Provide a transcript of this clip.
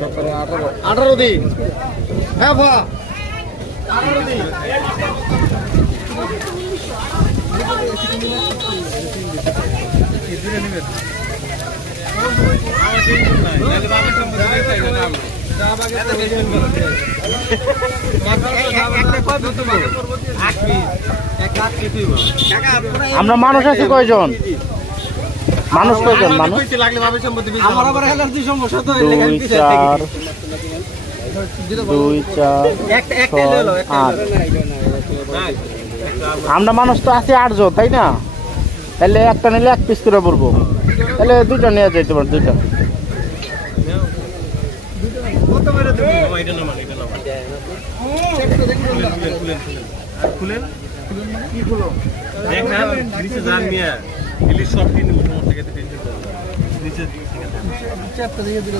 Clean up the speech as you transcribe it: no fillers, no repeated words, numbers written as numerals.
18 দিন। হ্যাঁ ভা 18 দিন। আমরা মানুষ আছি কয়জন? মানুষ কয়জন? মানুষ 2 4 8। আমরা মানুষ তো আছি 8 জন, তাই না? তাহলে একটা নিলে 1 পিস করে পড়বো। তাহলে 2টা নিয়ে যাইতে পার, 2টা। খুলেন কি খুলো দেখ না নিচে যান মিয়া ইলিশ সব কিনে সমস্যা থেকে নিচে চ্যাপটা দিয়ে দিলে